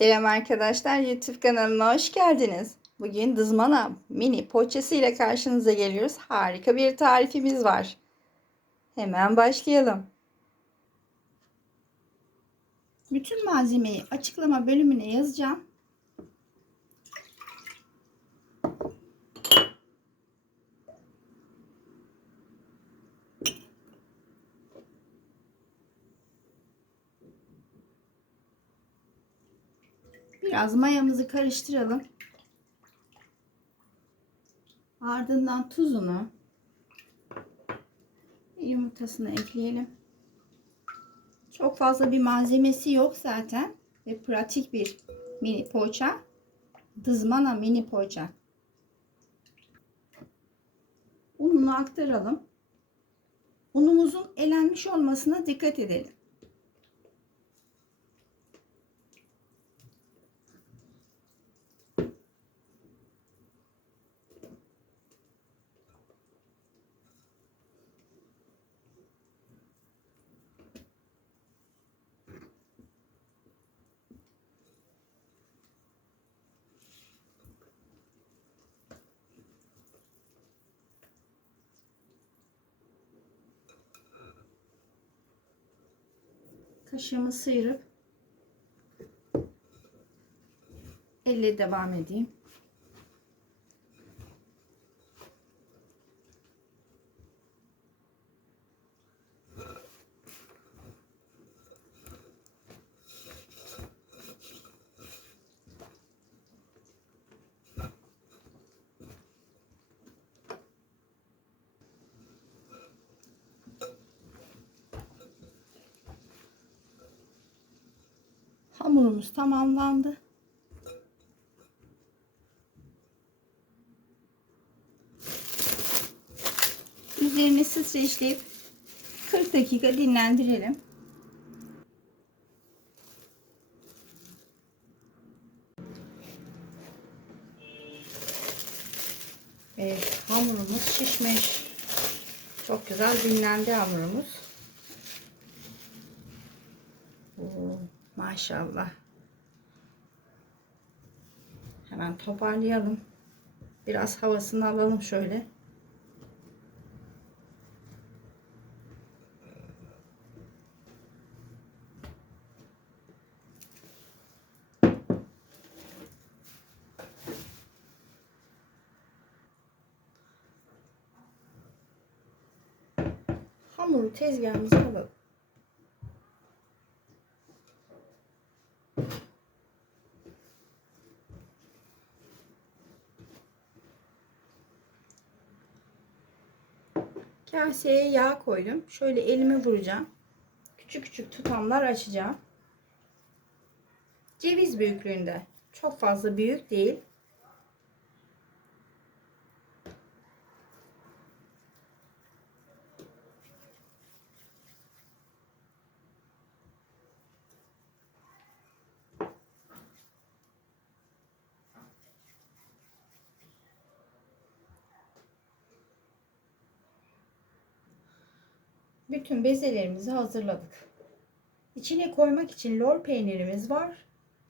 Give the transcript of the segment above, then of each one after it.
Selam arkadaşlar YouTube kanalıma hoş geldiniz. Bugün dızmana mini poğaçası ile karşınıza geliyoruz. Harika bir tarifimiz var. Hemen başlayalım. Bütün malzemeyi açıklama bölümüne yazacağım. Biraz mayamızı karıştıralım. Ardından tuzunu yumurtasını ekleyelim. Çok fazla bir malzemesi yok zaten ve pratik bir mini poğaça. Dızmana mini poğaça. Ununu aktaralım. Unumuzun elenmiş olmasına dikkat edelim. Kaşığımı sıyırıp elle devam edeyim. Hamurumuz tamamlandı. Üzerini streçleyip 40 dakika dinlendirelim. Evet, hamurumuz şişmiş. Çok güzel dinlendi hamurumuz. Maşallah. Hemen toparlayalım. Biraz havasını alalım şöyle. Hamuru tezgahımıza alalım. Kaseye yağ koydum. Şöyle elimi vuracağım. Küçük küçük tutamlar açacağım. Ceviz büyüklüğünde. Çok fazla büyük değil. Bütün bezelerimizi hazırladık. İçine koymak için lor peynirimiz var.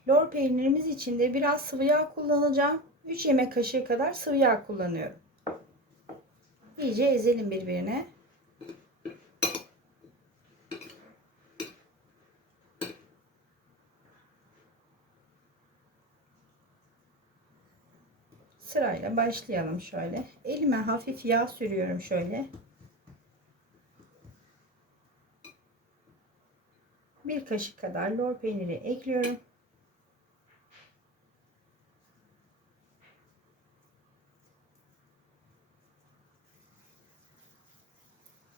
Lor peynirimiz için de biraz sıvı yağ kullanacağım. 3 yemek kaşığı kadar sıvı yağ kullanıyorum. İyice ezelim birbirine. Sırayla başlayalım şöyle. Elime hafif yağ sürüyorum şöyle. bir kaşık kadar lor peyniri ekliyorum.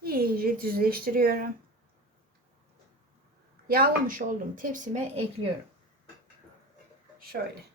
İyice düzleştiriyorum. Yağlamış olduğum tepsime ekliyorum. Şöyle.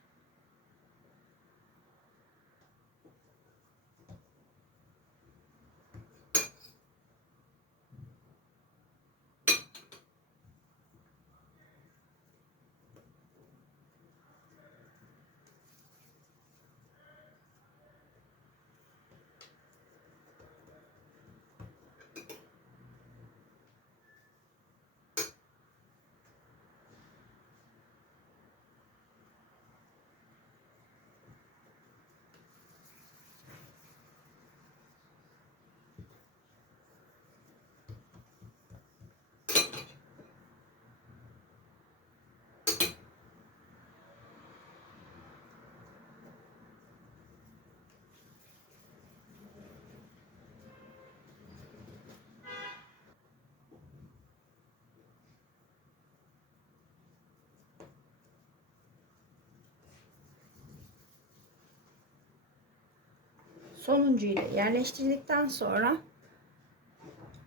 Sonuncuyu da yerleştirdikten sonra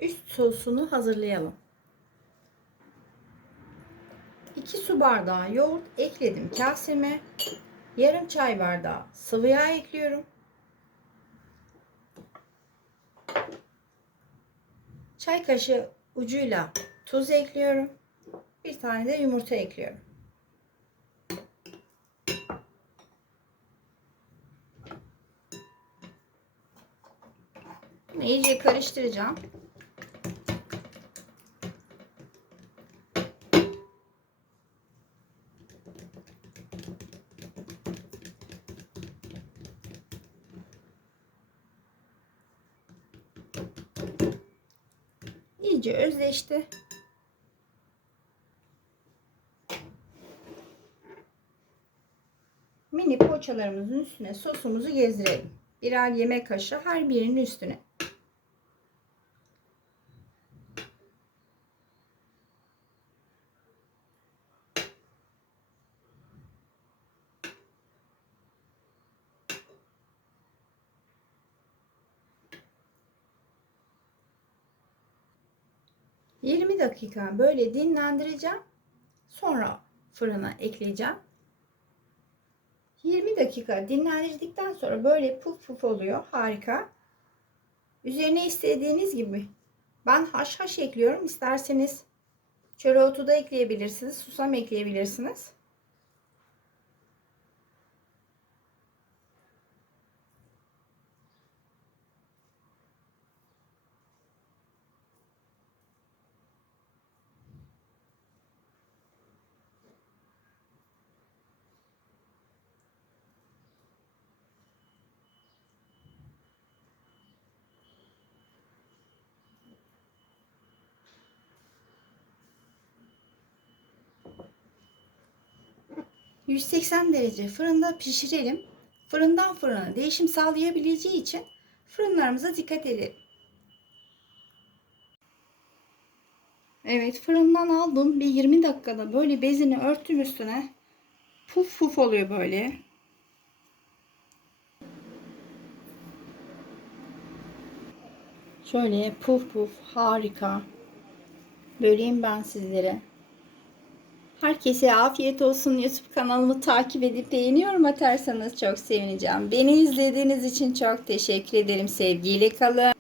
üst sosunu hazırlayalım. 2 su bardağı yoğurt ekledim kaseme. Yarım çay bardağı sıvı yağ ekliyorum. Çay kaşığı ucuyla tuz ekliyorum. Bir tane de yumurta ekliyorum. İyice karıştıracağım. İyice özleşti. Mini poğaçalarımızın üstüne sosumuzu gezdirelim. Birer yemek kaşığı her birinin üstüne. ...20 dakika böyle dinlendireceğim. Sonra fırına ekleyeceğim. 20 dakika dinlendirdikten sonra böyle puf puf oluyor. Harika. Üzerine istediğiniz gibi ben haşhaş ekliyorum. İsterseniz çöreotu da ekleyebilirsiniz. Susam ekleyebilirsiniz. ...180 derece fırında pişirelim. Fırından fırına değişim sağlayabileceği için... ...fırınlarımıza dikkat edelim. Evet fırından aldım. Bir 20 dakikada böyle bezini örttüm üstüne. Puf puf oluyor böyle. Şöyle puf puf harika. Böleyim ben sizlere. Herkese afiyet olsun. YouTube kanalımı takip edip beğeni yorum atarsanız çok sevineceğim. Beni izlediğiniz için çok teşekkür ederim. Sevgiyle kalın.